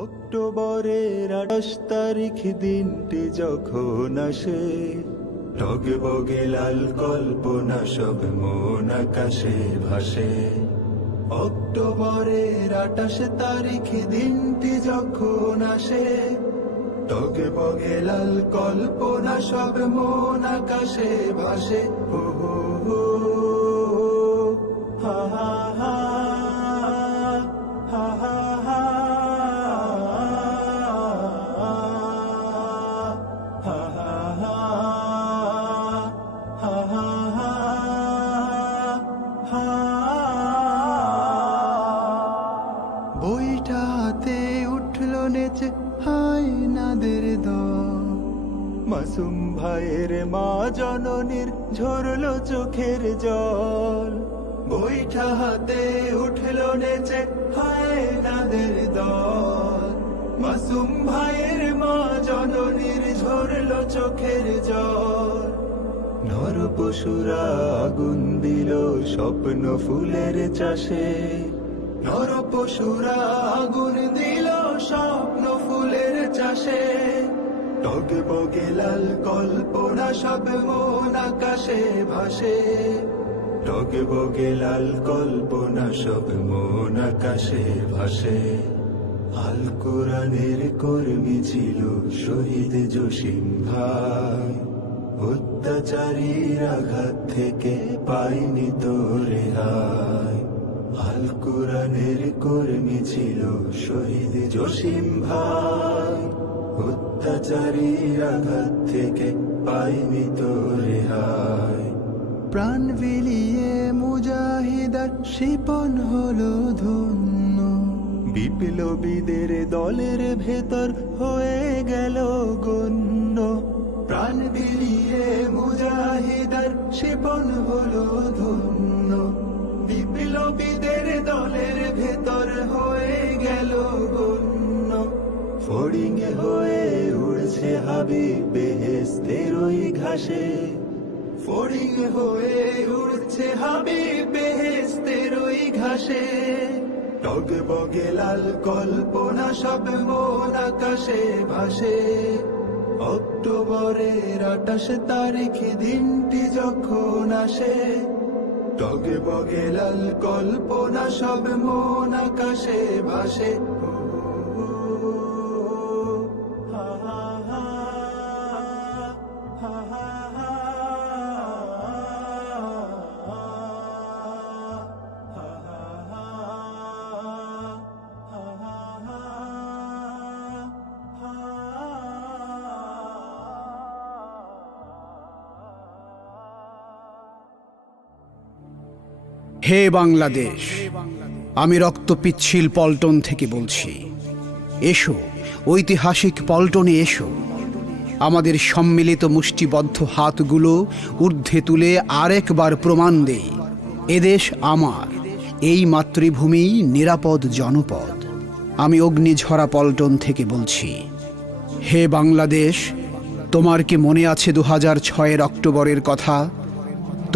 অক্টোবরের 28 তারিখ দিনটি যখন আসে, টগবগে লাল কল্পনা সব মন আকাশে ভাসে। অক্টোবরের 28 তারিখ দিনটি যখন আসে, টগবগে লাল কল্পনা সব মন আকাশে ভাসে। হো হো হো, হা হা হা, হা হা হা, বইটা হাতে উঠল নেচে হায়নাদের দল। মাসুম ভাইয়ের মা জননীর ঝরল চোখের জল। বইটা হাতে উঠল নেচে হায়নাদের দল। মাসুম ভাইয়ের মা জননীর ঝরল চোখের জল। নর পশুরা আগুন দিল স্বপ্ন ফুলের চাষে। নর পশুরা আগুন দিল স্বপ্ন ফুলের চাষে। টগবগে লাল কল্পনা সব মন আকাশে ভাসে। টগবগে লাল কল্পনা সব মন আকাশে ভাসে। আল কোরআনের কর্মী ছিল শহীদ জসিম ভাই। অত্যাচারীর আঘাত থেকে পাইনি তো রেহাই। আল কোরআনের কর্মী ছিল শহীদ জসিম ভাই। অত্যাচারীর আঘাত থেকে পাইনি তো রেহাই। প্রাণ বিলিয়ে মুজাহিদার শিপন হলো ধন্য। বিপ্লবীদের দলের ভেতর হয়ে গেল গণ্য। প্রাণ বিলিয়ে মুজাহিদার শিপন হলো ধন্য। বিপ্লবীদের দলের ভেতর হয়ে গেল গণ্য। ফড়িং হয়ে উড়ছে হাবিব বেহেশতের ওই ঘাসে। ফড়িং হয়ে উড়ছে হাবিব বেহেশতের ওই ঘাসে। টগবগে লাল কল্পনা সব মন আকাশে ভাসে। অক্টোবরের 28 তারিখ দিনটি যখন আসে, টগবগে লাল কল্পনা সব মন আকাশে ভাসে। হে বাংলাদেশ, আমি রক্তপিচ্ছিল পল্টন থেকে বলছি। এসো, ঐতিহাসিক পল্টনে এসো। আমাদের সম্মিলিত মুষ্টিবদ্ধ হাতগুলো ঊর্ধ্বে তুলে আরেকবার প্রমাণ দেই, এদেশ আমার, এই মাতৃভূমি নিরাপদ জনপদ। আমি অগ্নিঝরা পল্টন থেকে বলছি। হে বাংলাদেশ, তোমার কি মনে আছে 2006 অক্টোবরের কথা?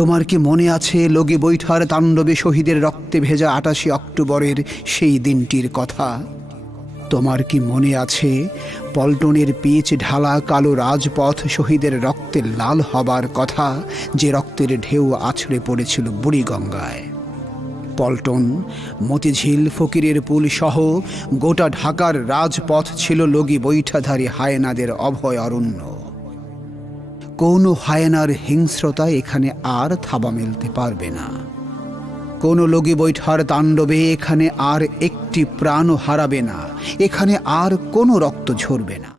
তোমার কি মনে আছে লগি বৈঠার তাণ্ডবে শহীদের রক্তে ভেজা 28 অক্টোবরের সেই দিনটির কথা? তোমার কি মনে আছে পল্টনের পিচ ঢালা কালো রাজপথ শহীদের রক্তে লাল হবার কথা, যে রক্তের ঢেউ আছড়ে পড়েছিল বুড়িগঙ্গায়? পল্টন, মতিঝিল, ফকিরের পুল সহ গোটা ঢাকার রাজপথ ছিল লগি বৈঠাধারী হায়নাদের অভয় অরণ্য। কোনো হায়নার হিংস্রতা এখানে আর থাবা মেলতে পারবে না। কোনো লগি বৈঠার তাণ্ডবে এখানে আর একটি প্রাণও হারাবে না। এখানে আর কোনো রক্ত ঝরবে না।